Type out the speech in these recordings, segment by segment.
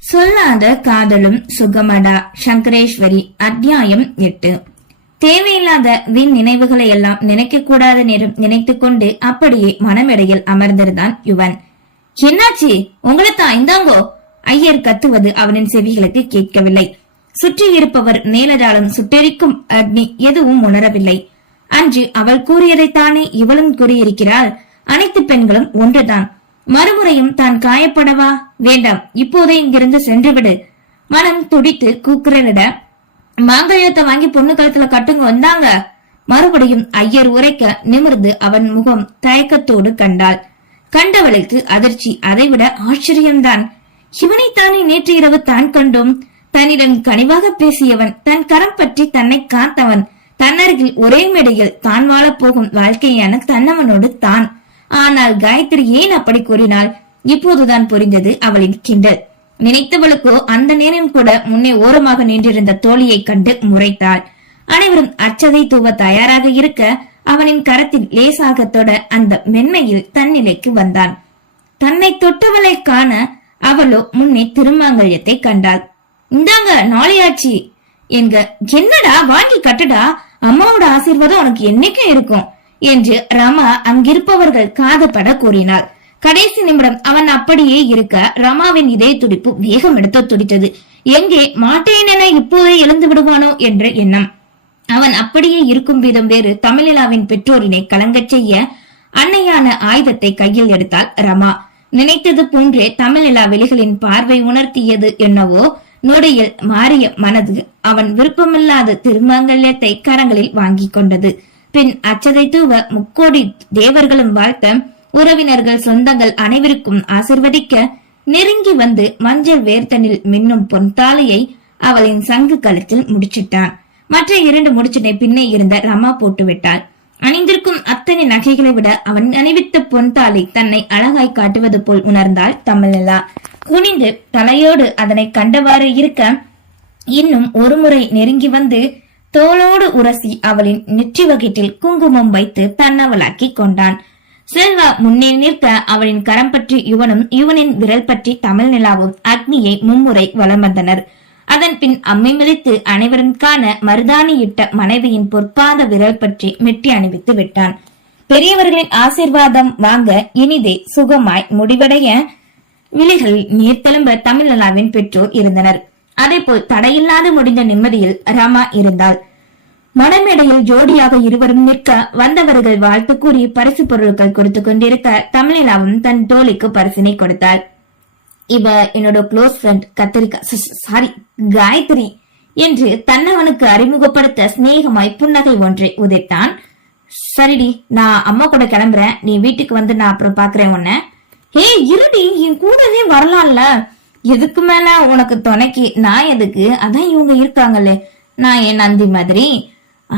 சொல்லாத காதலும் சுகமடா. சங்கரேஸ்வரி அத்தியாயம் எட்டு. தேவையில்லாத வீண் நினைவுகளை எல்லாம் நினைக்க கூடாத நேரம் நினைத்துக் கொண்டு அப்படியே மனமெடையில் அமர்ந்திருந்தான் யுவன். என்னாச்சு? உங்களை தான் இந்தாங்கோ? ஐயர் கத்துவது அவனின் செவிகளுக்கு கேட்கவில்லை. சுற்றி இருப்பவர் மேலதாளம் சுட்டெரிக்கும் அக்னி எதுவும் உணரவில்லை. அன்று அவள் கூறியதைத்தானே இவளும் கூறியிருக்கிறாள். அனைத்து பெண்களும் ஒன்றுதான். மறுமுறையும் தான் காயப்படவா? வேண்டாம் இப்போதே இங்கிருந்து சென்றுவிடு. மனம் துடித்து கூக்குரலிட மாங்கல்யத்தை வாங்கி பொண்ணு கழுத்துல கட்டுங்க வந்தாங்க. மறுபடியும் ஐயர் உரைக்க நிமிர்ந்து அவன் முகம் தயக்கத்தோடு கண்டாள். கண்டவளுக்கு அதிர்ச்சி அதைவிட ஆச்சரியம்தான். இவனைத்தானே நேற்று இரவு தான் கண்டோம். தன்னிடம் கனிவாக பேசியவன் தன் கரம் பற்றி தன்னை காத்தவன். தன்னருகில் ஒரே மேடையில் தான் வாழப் போகும் வாழ்க்கையான தன்னவனோடு தான். ஆனால் காயத்ரி ஏன் அப்படி கூறினாள்? இப்போதுதான் புரிந்தது அவளின் கிண்டல். நினைத்தவளுக்கோ அந்த நேரம் கூட முன்னே ஓரமாக நின்றிருந்த தோழியை கண்டு முறைத்தாள். அனைவரும் அச்சதை தூவ தயாராக இருக்க அவனின் கரத்தில் லேசாக தொட அந்த மென்மையில் தன்னிலைக்கு வந்தான். தன்னை தொட்டவளை காண அவளோ முன்னே திருமாங்கல்யத்தை கண்டாள். இந்தாங்க நாளையாச்சி. என்க என்னடா வாங்கி கட்டுடா. அம்மாவோட ஆசீர்வாதம் உனக்கு என்னைக்கும் இருக்கும் என்று ரமா அங்கிருப்பவர்கள் காதப்பட கூறினாள். கடைசி நிமிடம் அவன் அப்படியே இருக்க ரமாவின் இதய துடிப்பு வேகம் எடுத்து துடித்தது. எங்கே மாட்டேன் என இப்போதே எழுந்து விடுவானோ என்ற எண்ணம். அவன் அப்படியே இருக்கும் விதம் வேறு தமிழிலாவின் பெற்றோரினை கலங்கச் செய்ய அன்னையான ஆயுதத்தை கையில் எடுத்தாள் ரமா. நினைத்தது போன்றே தமிழிலா வெளிகளின் பார்வை உணர்த்தியது என்னவோ நொடியில் மாறிய மனது அவன் விருப்பமில்லாத திருமங்கல்யத்தை கரங்களில் வாங்கிக் கொண்டது. பின் அச்சதை தூவ முக்கோடி தேவர்களும் வாழ்த்த உறவினர்கள் சொந்தங்கள் அனைவருக்கும் ஆசிர்வதிக்க நெருங்கி வந்து மஞ்சள் வேர்த்தனில் மின்னும் பொன்தாலையை அவளின் சங்கு கழுத்தில் முடிச்சிட்டான். மற்ற இரண்டு முடிச்சினை பின்னே இருந்த ரமா போட்டு விட்டாள் அணிந்திருக்கும் அத்தனை நகைகளை விட அவன் அணிவித்த பொன்தாலை தன்னை அழகாய் காட்டுவது போல் உணர்ந்தாள் தமிழலா குனிந்து தலையோடு அதனை கண்டவாறு இருக்க இன்னும் ஒருமுறை நெருங்கி வந்து தோளோடு உரசி அவளின் நெற்றி வகிட்டில் குங்குமம் வைத்து தன்னவளாக்கி கொண்டான். செல்வா முன்னே நிற்க அவளின் கரம் பற்றி யுவனும் யுவனின் விரல் பற்றி தமிழ் நிலாவும் அக்னியை மும்முறை வலம் வந்தனர். அதன் பின் அம்மை மிளித்து அனைவரும் காண மருதாணியிட்ட மனைவியின் பொற்பாத விரல் பற்றி மெட்டி அணிவித்து விட்டான். பெரியவர்களின் ஆசீர்வாதம் வாங்க இனிதே சுகமாய் முடிவடைய விழிகளில் நீர்த்தெலும்ப தமிழலாவின் பெற்றோர் இருந்தனர். அதேபோல் தடையில்லாது முடிந்த நிம்மதியில் ரமா இருந்தாள். மடமேடையில் ஜோடியாக இருவரும் நிற்க வந்தவர்கள் வாழ்த்து கூறி பரிசு பொருட்கள் கொடுத்து கொண்டிருக்க தமிழிலாவும் தன் தோழிக்கு பரிசினை கொடுத்தாள். இவ என்னோட க்ளோஸ் ஃப்ரெண்ட் கத்திரிக்கா சாரி காயத்ரி என்று தன்னவனுக்கு அறிமுகப்படுத்த சிநேகமாய் புன்னகை ஒன்றை உதைத்தான். சரிடி நான் அம்மா கூட கிளம்புறேன். நீ வீட்டுக்கு வந்து நான் அப்புறம் பாக்குறேன் உன்ன. ஹே இருடி என் கூடவே வரலாம்ல. எதுக்கு மேல உனக்கு துணைக்கு? நான் எதுக்கு? அதான் இவங்க இருக்காங்களே. நான் என் நந்தி மாதிரி.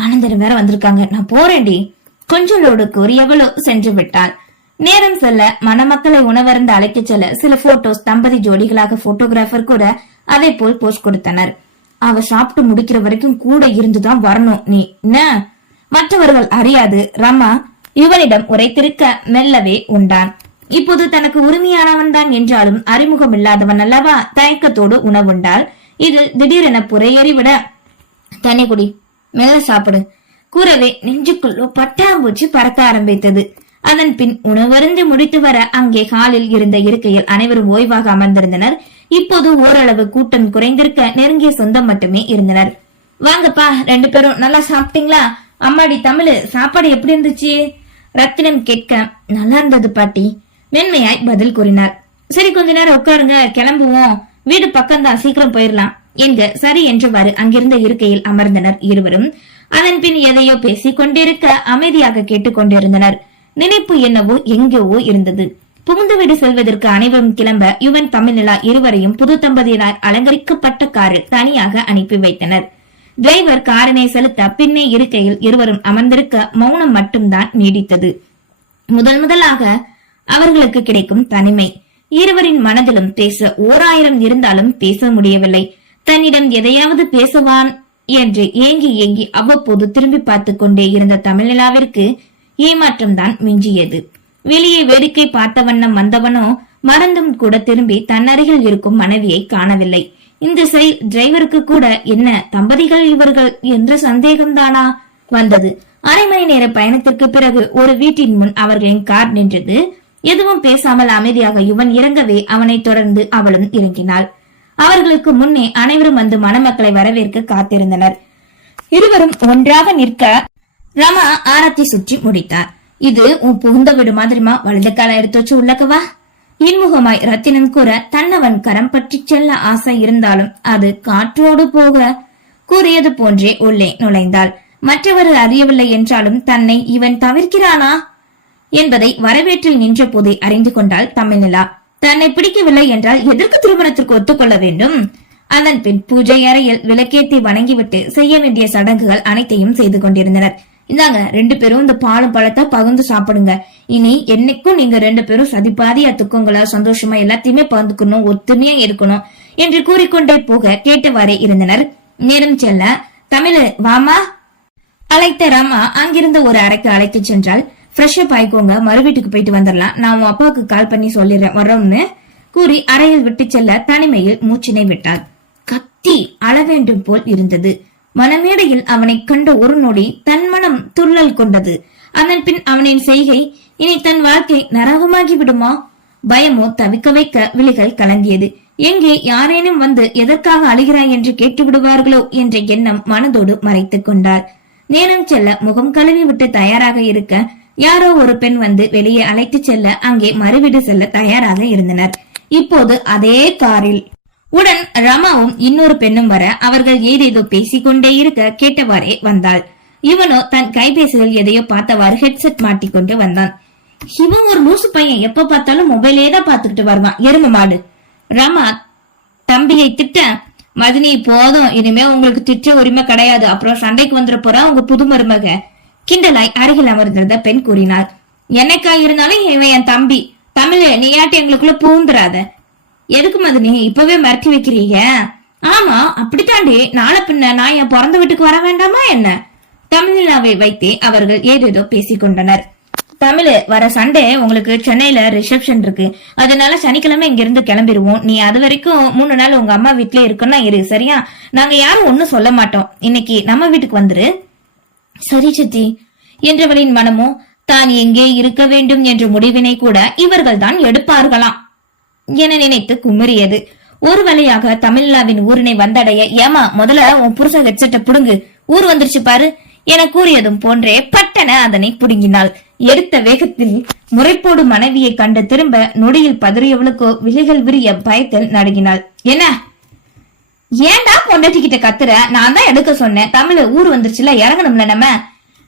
ஆனந்தர் வேற வந்திருக்காங்க. நான் போறேன்டி. கொஞ்சலோடு கூறியவளோ சென்று விட்டாள். நேரம் செல்ல மணமக்களை உணவருந்து அழைக்க செல்ல சில போட்டோஸ் தம்பதி ஜோடிகளாக போட்டோகிராஃபர் கூட அதே போல் போஸ்ட் கொடுத்தனர். அவ சாப்பிட்டு முடிக்கிற வரைக்கும் கூட இருந்துதான் வரணும். நீ என்ன மற்றவர்கள் அறியாது. ரமா இவனிடம் உரைத்திருக்க மெல்லவே உண்டான். இப்போது தனக்கு உரிமையானவன் தான் என்றாலும் அறிமுகம் இல்லாதவன் அல்லவா தயக்கத்தோடு உணவுண்டாள். இதில் திடீரென புறையேறி விட தண்ணி குடி மெல்ல சாப்பிடு. கூறவே நெஞ்சுக்குள்ளோ பட்டாம்பூச்சி பறக்க ஆரம்பித்தது. அதன் பின் உணவருந்து முடித்து வர அங்கே ஹாலில் இருந்த இருக்கையில் அனைவரும் ஓய்வாக அமர்ந்திருந்தனர். இப்போது ஓரளவு கூட்டம் குறைந்திருக்க நெருங்கிய சொந்தம் மட்டுமே இருந்தனர். வாங்கப்பா ரெண்டு பேரும் நல்லா சாப்பிட்டீங்களா? அம்மாடி தமிழ் சாப்பாடு எப்படி இருந்துச்சு? ரத்தினம் கேட்க நல்லா இருந்தது பாட்டி. மென்மையாய் பதில் கூறினார். சரி கொஞ்ச நேரம் உட்காருங்க கிளம்புவோம். வீடு பக்கம்தான் சீக்கிரம் போயிடலாம் என்க சரி என்றவாறு அங்கிருந்த இருக்கையில் அமர்ந்தனர் இருவரும். அதன் பின் எதையோ பேசிக் கொண்டிருக்க அமைதியாக கேட்டுக்கொண்டிருந்தனர் நினைப்பு என்னவோ எங்கேவோ இருந்தது. புகுந்துவிடு செல்வதற்கு அனைவரும் கிளம்ப யுவன் தமிழ்நிலா இருவரையும் புது தம்பதியினால் அலங்கரிக்கப்பட்ட காரில் தனியாக அனுப்பி வைத்தனர். டிரைவர் காரினை செலுத்த பின்னே இருக்கையில் இருவரும் அமர்ந்திருக்க மௌனம் மட்டும்தான் நீடித்தது. முதல் முதலாக அவர்களுக்கு கிடைக்கும் தனிமை. இருவரின் மனதிலும் பேச ஓராயிரம் இருந்தாலும் பேச முடியவில்லை. தன்னிடம் எதையாவது பேசுவான் என்று ஏங்கி ஏங்கி அவ்வப்போது திரும்பி பார்த்து கொண்டே இருந்த தமிழ்நிலாவிற்கு ஏமாற்றம் தான் மிஞ்சியது. வெளியே வேடிக்கை பார்த்த வண்ணம் வந்தவனோ மறந்தும் கூட திரும்பி தன்னருகில் இருக்கும் மனைவியை காணவில்லை. இந்த செயல் டிரைவருக்கு கூட என்ன தம்பதிகள் இவர்கள் என்ற சந்தேகம்தானா வந்தது. அரை மணி நேர பயணத்திற்கு பிறகு ஒரு வீட்டின் முன் அவர்களின் கார் நின்றது. எதுவும் பேசாமல் அமைதியாக இவன் இறங்கவே அவனை தொடர்ந்து அவளும் இறங்கினாள். அவர்களுக்கு முன்னே அனைவரும் வந்து மணமக்களை வரவேற்க காத்திருந்தனர். இருவரும் ஒன்றாக நிற்க ரமா ஆரத்தி சுற்றி முடித்தார். இது உன் புகுந்த வீடு மாதிரிமா வலது கால எடுத்து வச்சு உள்ளக்கவா? இன்முகமாய் ரத்தினம் கூற தன்னவன் கரம் பற்றி செல்ல ஆசை இருந்தாலும் அது காற்றோடு போக கூறியது போன்றே உள்ளே நுழைந்தாள். மற்றவர்கள் அறியவில்லை என்றாலும் தன்னை இவன் தவிர்க்கிறானா? என்பதை வரவேற்றில் நின்ற போதே அறிந்து கொண்டாள் தமிழ்நிலா. தன்னை பிடிக்கவில்லை என்றால் எதற்கு திருமணத்திற்கு ஒத்துக்கொள்ள வேண்டும்? அதன் பின் பூஜை அறையில் விளக்கேத்தி வணங்கிவிட்டு செய்ய வேண்டிய சடங்குகள் அனைத்தையும் செய்து கொண்டிருந்தனர். இந்தாங்க ரெண்டு பேரும் இந்த பாலும் பழத்தை பகிர்ந்து சாப்பிடுங்க. இனி என்னைக்கும் நீங்க ரெண்டு பேரும் சதிப்பாதியா துக்கங்களா சந்தோஷமா எல்லாத்தையுமே பகிர்ந்துக்கணும் ஒத்துமையா இருக்கணும் என்று கூறிக்கொண்டே போக கேட்டவாறே இருந்தனர். நேரம் செல்ல தமிழ் வாமா? அழைத்த ராமா அங்கிருந்த ஒரு அறைக்கு அழைத்து சென்றால் ஃப்ரெஷ் அப் ஆயிக்கோங்க. மறு வீட்டுக்கு போயிட்டு வந்துடலாம் நான் உன் அப்பாவுக்கு கால் பண்ணி சொல்லிடுறேன். வரோம்னு கூறி அறையில் விட்டு செல்ல தனிமையில் மூச்சினை விட்டாள். கத்தி அளவேண்டும் போல் இருந்தது. மனமேடையில் அவனை கண்ட ஒரு நொடி தன் மனம் துள்ளல் கொண்டது. அதன் பின் அவனின் செய்கை இனி தன் வாழ்க்கை நரகமாகி விடுமா? பயமோ தவிக்க வைக்க விழிகள் கலங்கியது. எங்கே யாரேனும் வந்து எதற்காக அழுகிறாய் என்று கேட்டு விடுவார்களோ? என்ற எண்ணம் மனதோடு மறைத்துக் கொண்டாள். நேரம் செல்ல முகம் கழுவி விட்டு தயாராக இருக்க யாரோ ஒரு பெண் வந்து வெளியே அழைத்து செல்ல அங்கே மறுவீடு செல்ல தயாராக இருந்தனர். இப்போது அதே காரில். உடன் ரமாவும் இன்னொரு பெண்ணும் வர அவர்கள் ஏதேதோ பேசிக்கொண்டே இருக்க கேட்டவாறே வந்தாள். இவனோ தன் கைபேசியில் எதையோ பார்த்தவாறு ஹெட்செட் மாட்டிக்கொண்டு வந்தான். இவன் ஒரு லூசு பையன். எப்ப பார்த்தாலும் மொபைலே தான் பாத்துக்கிட்டு வருவான். எரும மாடு. ரமா தம்பியை திட்ட. மதினி போதும். இனிமே உங்களுக்கு திட்ட உரிமை கிடையாது. அப்புறம் சண்டைக்கு வந்துட போறா உங்க புது மருமக. கிண்டலாய் அருகில் அமர்ந்திருந்த பெண் கூறினார் என்னைக்கா இருந்தாலும் இவன் என் தம்பி. தமிழ் நீ யாட்டி எங்களுக்குள்ள பூந்துராத எதுக்கு மதுனி இப்பவே மிரட்டி வைக்கிறீங்க? ஆமா அப்படித்தாண்டி. நாளை பின்ன நான் என் பிறந்த வீட்டுக்கு வர வேண்டாமா என்ன? தமிழ்நாவை வைத்து அவர்கள் ஏதேதோ பேசிக் கொண்டனர். தமிழ் வர சண்டே உங்களுக்கு சென்னையில ரிசப்ஷன் இருக்கு. அதனால சனிக்கிழமை இங்க இருந்து கிளம்பிடுவோம் நீ அது வரைக்கும் மூணு நாள் உங்க அம்மா வீட்ல இருக்குன்னா இரு சரியா? நாங்க யாரும் ஒன்னும் சொல்ல மாட்டோம். இன்னைக்கு நம்ம வீட்டுக்கு வந்துரு. சரி சித்தி. என்றவளின் மனமோ தான் எங்கே இருக்க வேண்டும் என்ற முடிவினை கூட இவர்கள் தான் எடுப்பார்களாம் என நினைத்து குமுறியது ஒரு வழியாக தமிழ்நாவின் ஊரினை வந்தடைய ஏமா முதல்ல உன் புருஷ ஹெட்செட்டை புடுங்கு. ஊர் வந்துருச்சு பாரு என கூறியதும் போன்றே பட்டன அதனை புடுங்கினாள். எடுத்த வேகத்தில் முறைப்போடு மனைவியை கண்டு திரும்ப நொடியில் பதறியவளுக்கோ விழிகள் விரிய பயத்தில் நடுங்கினாள். என்ன? ஏன்டா பொண்டாட்டிக்கிட்ட கத்துற? நான் தான் எடுக்க சொன்னேன். தமிழ ஊர் வந்துருச்சுல இறங்கணும்ல நம்ம?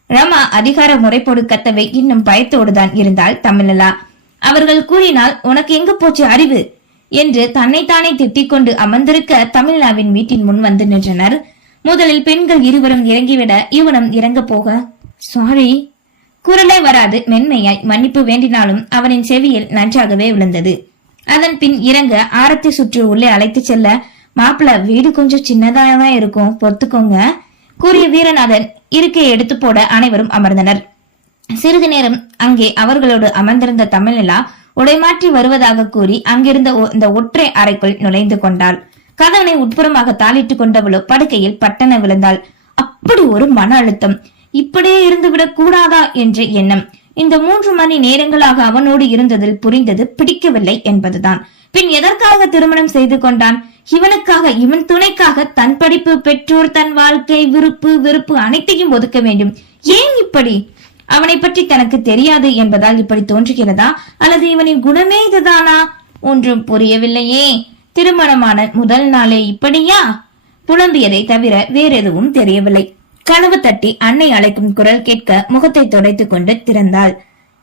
ரமா அதிகார முறைப்போடு கத்தவை இன்னும் பயத்தோடுதான் இருந்தால் தமிழலா. அவர்கள் கூறினால் உனக்கு எங்க போச்சு அறிவு? என்று தன்னைத்தானே திட்டிக் கொண்டு அமர்ந்திருக்க தமிழ்நாவின் வீட்டின் முன் வந்து நின்றனர். முதலில் பெண்கள் இருவரும் இறங்கிவிட இவனும் இறங்க போக சாரி குரலே வராது மென்மையாய் மன்னிப்பு வேண்டினாலும் அவனின் செவியில் நன்றாகவே விழுந்தது. அதன் பின் இறங்க ஆரத்தி சுற்றி உள்ளே அழைத்து செல்ல மாப்பிள்ள வீடு கொஞ்சம் சின்னதாக தான் இருக்கும். பொத்துக்கோங்க கூறிய வீரநாதன் இருக்கையை எடுத்து போட அனைவரும் அமர்ந்தனர். சிறிது நேரம் அங்கே அவர்களோடு அமர்ந்திருந்த தமிழ்நிலா உடைமாற்றி வருவதாக கூறி அங்கிருந்த இந்த ஒற்றை அறைக்குள் நுழைந்து கொண்டாள். கதவனை உட்புறமாக தாளிட்டுக் கொண்டவளோ படுக்கையில் பட்டன விழுந்தாள். அப்படி ஒரு மன அழுத்தம். இப்படியே இருந்துவிடக் கூடாதா என்ற எண்ணம். இந்த மூன்று மணி நேரங்களாக அவனோடு இருந்ததில் புரிந்தது பிடிக்கவில்லை என்பதுதான். பின் எதற்காக திருமணம் செய்து கொண்டான்? இவனுக்காக இவன் துணைக்காக தன் படிப்பு பெற்றோர் தன் வாழ்க்கை விருப்பு வெறுப்பு அனைத்தையும் ஒதுக்க வேண்டும். ஏன் இப்படி? அவனை பற்றி தனக்கு தெரியாது என்பதால் இப்படி தோன்றுகிறதா? அல்லது இவனின் குணமே இதுதானா? ஒன்றும் புரியவில்லையே. திருமணமான முதல் நாளே இப்படியா? புலம்பியதை தவிர வேறெதுவும் தெரியவில்லை. கனவு தட்டி அன்னை அழைக்கும் குரல் கேட்க முகத்தை துடைத்துக் கொண்டு திறந்தாள்.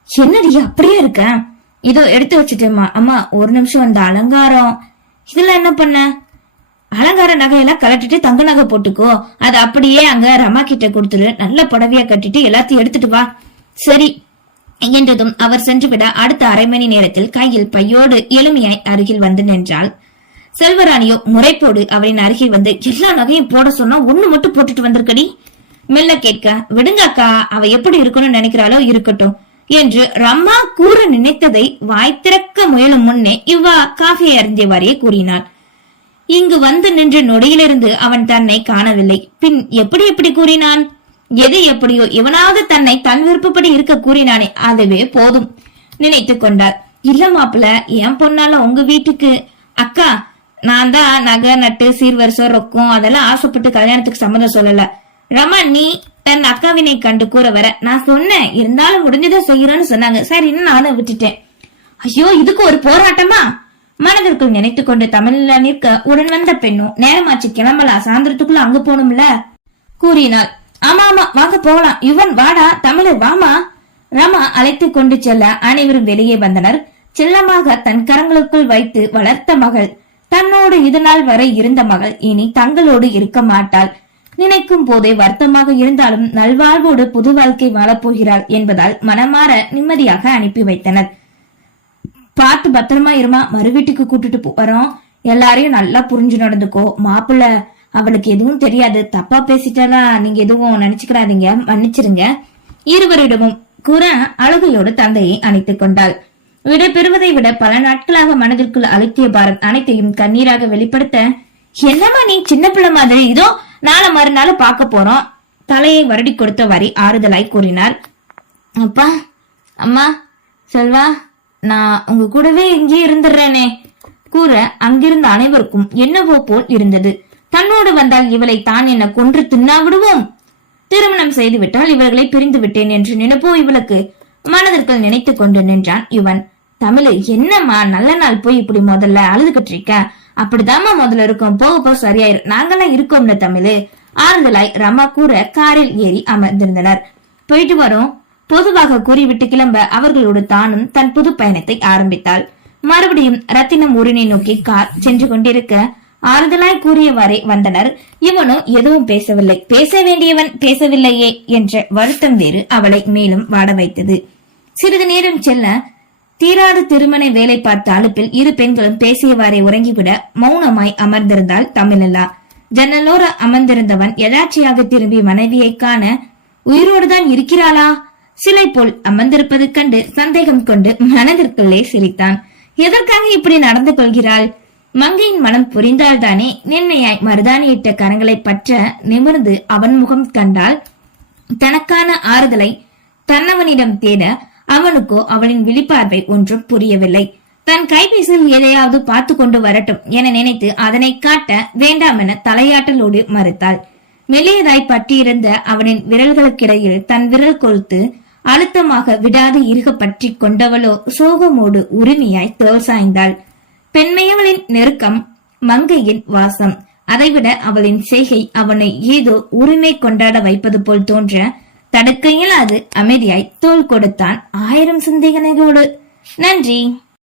என்னடி அப்படியே இருக்க? இதோ எடுத்து வச்சுட்டேம்மா. அம்மா ஒரு நிமிஷம் அந்த அலங்காரம். இதுல என்ன பண்ண? அலங்கார நகையெல்லாம் கலட்டிட்டு தங்க நகை போட்டுக்கோ. அது அப்படியே அங்க ரமா கிட்ட கொடுத்துரு. நல்ல புடவையா கட்டிட்டு எல்லாத்தையும் எடுத்துட்டு வா. சரி. என்றதும் அவர் சென்றுவிட அடுத்த அரை மணி நேரத்தில் கையில் பையோடு எளிமையாய் அருகில் வந்து நின்றாள். செல்வராணியோ முறைப்போடு அவளின் அருகில் வந்து எல்லா நகையும் போட சொன்னா ஒண்ணு மட்டும் போட்டுட்டு வந்திருக்கடி. மெல்ல கேட்க விடுங்க அக்கா அவ எப்படி இருக்கணும்னு நினைக்கிறாளோ இருக்கட்டும். என்று ரம்மா கூற நினைத்ததை வாய் திறக்க முயலும் முன்னே இவ்வா காஃபியை அருந்தியவாறே கூறினான் இங்கு வந்து நின்ற நொடியிலிருந்து அவன் தன்னை காணவில்லை. பின் எப்படி எப்படி கூறினான்? எது எப்படியோ இவனாவது தன்னை தன் விருப்பப்படி இருக்க கூறினானே அதுவே போதும் நினைத்து கொண்டார். இல்ல மாப்பிள என் பொண்ணால உங்க வீட்டுக்கு? அக்கா நான் தான் நகை நட்டு சீர்வரிசம் ரொக்கம் அதெல்லாம் ஆசைப்பட்டு கல்யாணத்துக்கு சம்மதம் சொல்லல. ரமா நீ தன் அக்காவினை கண்டு கூற வர நான் சொன்னேன் இருந்தாலும் முடிஞ்சதை செய்யறேன்னு சொன்னாங்க. சரின்னு நானும் விட்டுட்டேன். ஐயோ இதுக்கு ஒரு போராட்டமா? மனதிற்குள் நினைத்து கொண்டு தமிழ்ல நிற்க உடன் வந்த பெண்ணும் நேரமாச்சு கிளம்பலாம் சாயந்தரத்துக்குள்ள அங்க போகணும்ல? கூறினாள். ஆமா ஆமா வாங்க போகலாம். யுவன் வாடா தமிழர் வாமா. ரமா அழைத்து கொண்டு செல்ல அனைவரும் வெளியே வந்தனர். செல்லமாக தன் கரங்களுக்குள் வைத்து வளர்த்த மகள் தன்னோடு இது நாள் வரை இருந்த மகள் இனி தங்களோடு இருக்க மாட்டாள். நினைக்கும் போதே வருத்தமாக இருந்தாலும் நல்வாழ்வோடு புது வாழ்க்கை வாழப்போகிறாள் என்பதால் மனமாற நிம்மதியாக அனுப்பி வைத்தனர். பார்த்து பத்திரமா இருமா மறு வீட்டுக்கு கூட்டிட்டு வரோம். எல்லாரையும் நல்லா புரிஞ்சு நடந்துக்கோ. மாப்பிள்ள அவளுக்கு எதுவும் தெரியாது. தப்பா பேசிட்டாலா நீங்க எதுவும் நினைச்சுக்கிறாதீங்க. மன்னிச்சிருங்க. இருவரிடமும் கூற அழுகையோடு தந்தையை அணைத்துக் கொண்டாள். விடை பெறுவதை விட பல நாட்களாக மனதிற்குள் அழுத்திய பாரத் அனைத்தையும் கண்ணீராக வெளிப்படுத்த என்னம்மா நீ சின்ன பிள்ளை மாதிரி? இதோ நாளை மறுநாள் பார்க்க போறோம். தலையை வருடி கொடுத்தவாறே ஆறுதலாய் கூறினார். அப்பா அம்மா செல்வா நான் உங்க கூடவே இங்கே இருந்துடுறேனே. கூற அங்கிருந்த அனைவருக்கும் என்னவோ போல் இருந்தது. தன்னோடு வந்தால் இவளை தான் என்ன கொன்று தின்னா விடுவோம்? திருமணம் செய்து விட்டால் இவர்களை பிரிந்து விட்டேன் என்று நினைப்போ இவளுக்கு? மனதிற்குள் நினைத்துக் கொண்டு நின்றான் இவன். தமிழ் என்னம்மா நல்ல நாள் போய் இப்படி முதல்ல அழுதுகிட்டு இருக்க? அப்படிதாம்மா முதல்ல இருக்கும். போக போக சரியாயிரும் நாங்கெல்லாம் இருக்கோம்ல தமிழ். ஆறுதலாய் ரமா கூற காரில் ஏறி அமர்ந்திருந்தனர். போயிட்டு வரும். பொதுவாக கூறிவிட்டு கிளம்ப அவர்களோடு தானும் தன் புது பயணத்தை ஆரம்பித்தாள். மறுபடியும் ரத்தினம் ஊரினை நோக்கி கார் சென்று கொண்டிருக்க ஆறுதலாய் கூறியவாறே வந்தனர். இவனோ எதுவும் பேசவில்லை. பேச வேண்டியவன் பேசவில்லையே என்ற வருத்தம் வேறு அவளை மேலும் வாட வைத்தது. சிறிது நேரம் செல்ல தீராத திருமண வேலை பார்த்த அழுப்பில் இரு பெண்களும் பேசியவாறே உறங்கிவிட மௌனமாய் அமர்ந்திருந்தாள் தமிழல்லா. ஜன்னலோர அமர்ந்திருந்தவன் எதாச்சியாக திரும்பி மனைவியை காண உயிரோடுதான் இருக்கிறாளா? சிலை போல் அமர்ந்திருப்பது கண்டு சந்தேகம் கொண்டு மனதிற்குள்ளே சிரித்தான். எதற்காக இப்படி நடந்து கொள்கிறாள்? மங்கையின் மனம் புரிந்தால்தானே மென்மையாய் மருதாணியிட்ட கரங்களை பற்ற நிமிர்ந்து அவன் முகம் கண்டால் தனக்கான ஆறுதலை தன்னவனிடம் தேட அவனுக்கோ அவளின் விழிப்பார்வை ஒன்றும் புரியவில்லை. தன் கைபேசியில் எதையாவது பார்த்து கொண்டு வரட்டும் என நினைத்து அதனை காட்ட வேண்டாம் என தலையாட்டலோடு மறுத்தாள். மெல்லியதாய் பற்றியிருந்த அவனின் விரல்களுக்கிடையில் தன் விரல் கொழுத்து அழுத்தமாக விடாது இருக பற்றி கொண்டவளோ சோகமோடு உரிமையாய் தோல் சாய்ந்தாள். பெண்மையவளின் நெருக்கம் மங்கையின் வாசம். அதைவிட அவளின் செய்கை அவனை ஏதோ உரிமை கொண்டாட வைப்பது போல் தோன்ற தடுக்க இயலாது அமைதியாய் தோள் கொடுத்தான் ஆயிரம் சிந்தனைகளோடு நன்றி.